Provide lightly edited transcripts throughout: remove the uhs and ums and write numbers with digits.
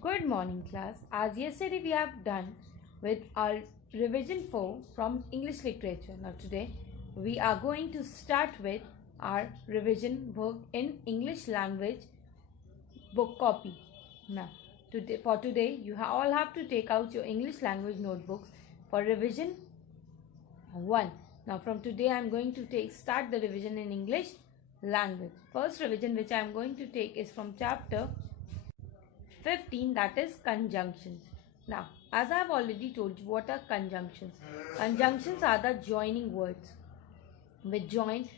Good morning, class. As yesterday we have done with our revision 4 from English literature. Now today we are going to start with our revision work in English language book copy. Now today you all have to take out your English language notebooks for revision 1. Now from today I am going to start the revision in English language. First revision which I am going to take is from chapter 15, that is conjunctions. Now, as I have already told you, what are conjunctions? Conjunctions are the joining words which join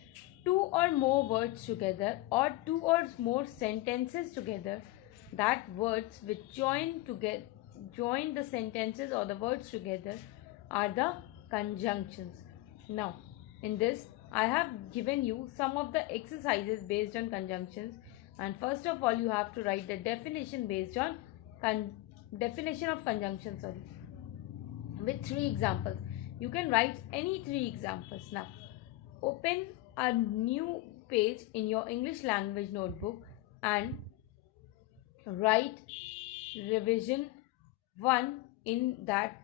two or more words together or two or more sentences together. That words which join the sentences or the words together are the conjunctions. Now, in this, I have given you some of the exercises based on conjunctions. And first of all, you have to write the definition based on definition of conjunction, with 3 examples. You can write any 3 examples. Now, open a new page in your English language notebook and write revision 1 in that.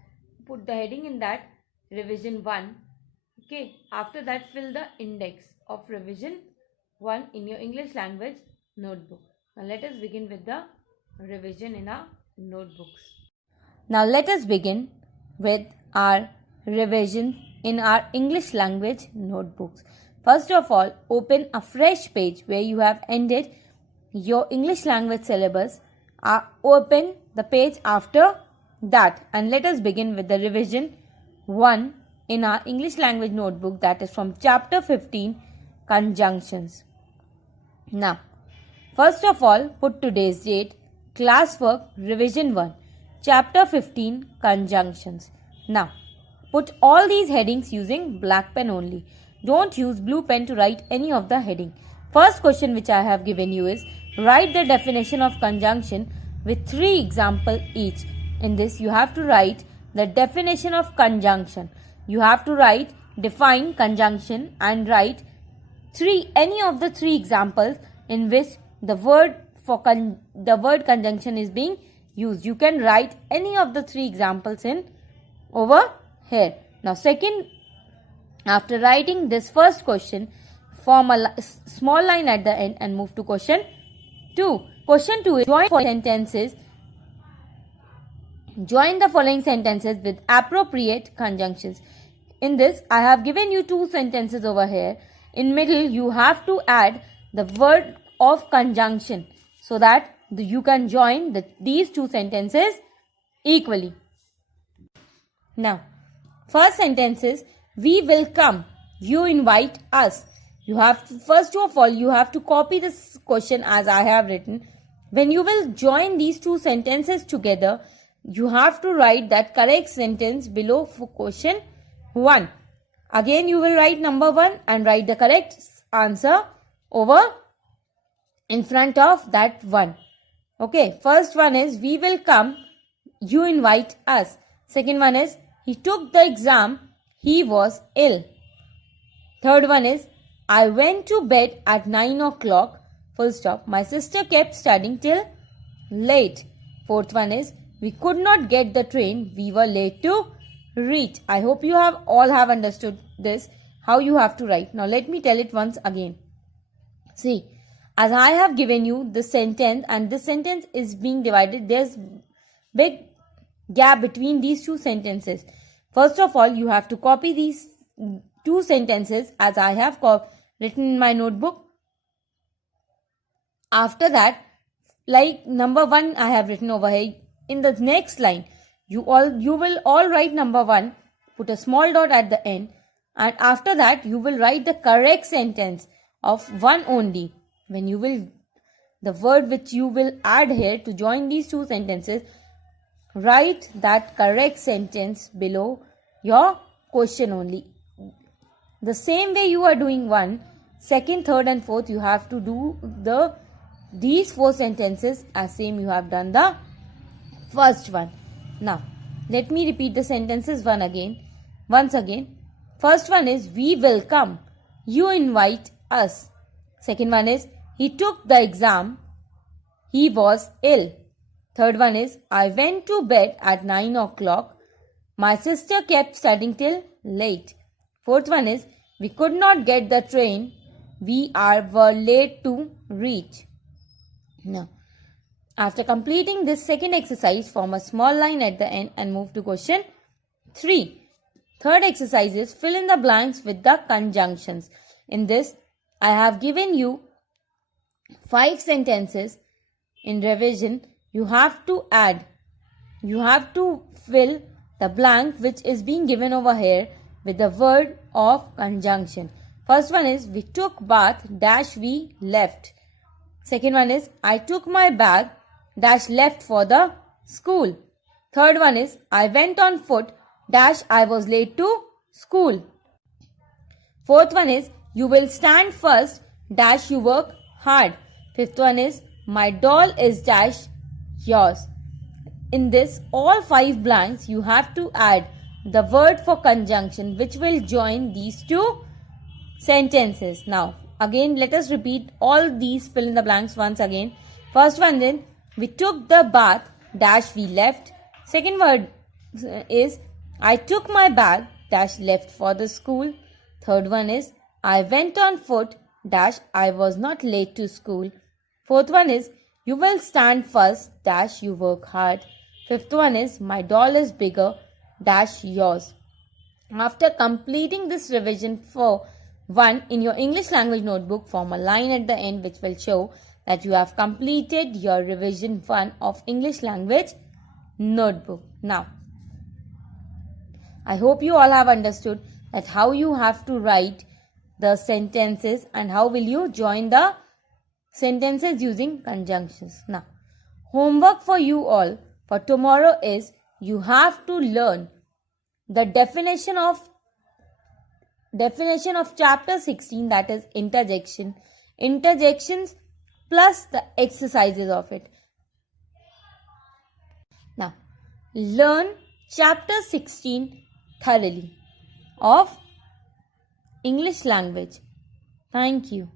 Put the heading in that, revision 1. Okay. After that, fill the index of revision 1 in your English language notebook. Now let us begin with the revision in our notebooks. Now let us begin with our revision in our English language notebooks. First of all, open a fresh page where you have ended your English language syllabus. Open the page after that and let us begin with the revision 1 in our English language notebook, that is from chapter 15, conjunctions. Now, first of all, put today's date, classwork, revision 1, chapter 15, conjunctions. Now, put all these headings using black pen only. Don't use blue pen to write any of the heading. First question which I have given you is, write the definition of conjunction with 3 examples each. In this, you have to write the definition of conjunction. You have to write, define conjunction and write any of the 3 examples in which the word conjunction is being used. You can write any of the 3 examples in over here. Now second, after writing this first question, form a small line at the end and move to question 2. Question 2 is join the following sentences with appropriate conjunctions. In this, I have given you 2 sentences over here. In middle, you have to add the word of conjunction so that you can join these 2 sentences equally. Now, first sentence is, we will come, you invite us. First of all, you have to copy this question as I have written. When you will join these 2 sentences together, you have to write that correct sentence below for question 1. Again, you will write number 1 and write the correct answer over in front of that 1. Okay, first one is, we will come, you invite us. Second one is, he took the exam, he was ill. Third one is, I went to bed at 9 o'clock, full stop. My sister kept studying till late. Fourth one is, we could not get the train, we were late to reach. I hope you all have understood this, how you have to write. Now let me tell it once again. See, as I have given you the sentence and this sentence is being divided, there's big gap between these 2 sentences. First of all, you have to copy these 2 sentences as I have written in my notebook. After that, like number 1 I have written over here. In the next line, you will all write number 1, put a small dot at the end, and after that you will write the correct sentence of 1 only. When you will, the word which you will add here to join these 2 sentences, write that correct sentence below your question only. The same way you are doing 1, second, third and fourth, you have to do these 4 sentences as same you have done the first one. Now, let me repeat the sentences once again. First one is, we will come, you invite us. Second one is, he took the exam, he was ill. Third one is, I went to bed at 9 o'clock. My sister kept studying till late. Fourth one is, we could not get the train. We were late to reach. Now, after completing this second exercise, form a small line at the end and move to question 3. Third exercise is fill in the blanks with the conjunctions. In this, I have given you 5 sentences. In revision, you have to fill the blank which is being given over here with the word of conjunction. First one is, we took bath dash we left. Second one is, I took my bag dash left for the school. Third one is, I went on foot dash I was late to school. Fourth one is, you will stand first dash you work hard. Fifth one is, my doll is dash yours. In this, all 5 blanks you have to add the word for conjunction which will join these 2 sentences. Now, again, let us repeat all these fill in the blanks once again. First one then, we took the bath dash we left. Second word is, I took my bag dash left for the school. Third one is, I went on foot dash I was not late to school. Fourth one is, you will stand first dash you work hard. Fifth one is, my doll is bigger dash yours. After completing this revision for 1 in your English language notebook, form a line at the end which will show that you have completed your revision 1 of English language notebook. Now, I hope you all have understood that how you have to write the sentences and how will you join the sentences using conjunctions. Now, homework for you all for tomorrow is, you have to learn the definition of chapter 16, that is interjections plus the exercises of it. Now, learn chapter 16 thoroughly of English language. Thank you.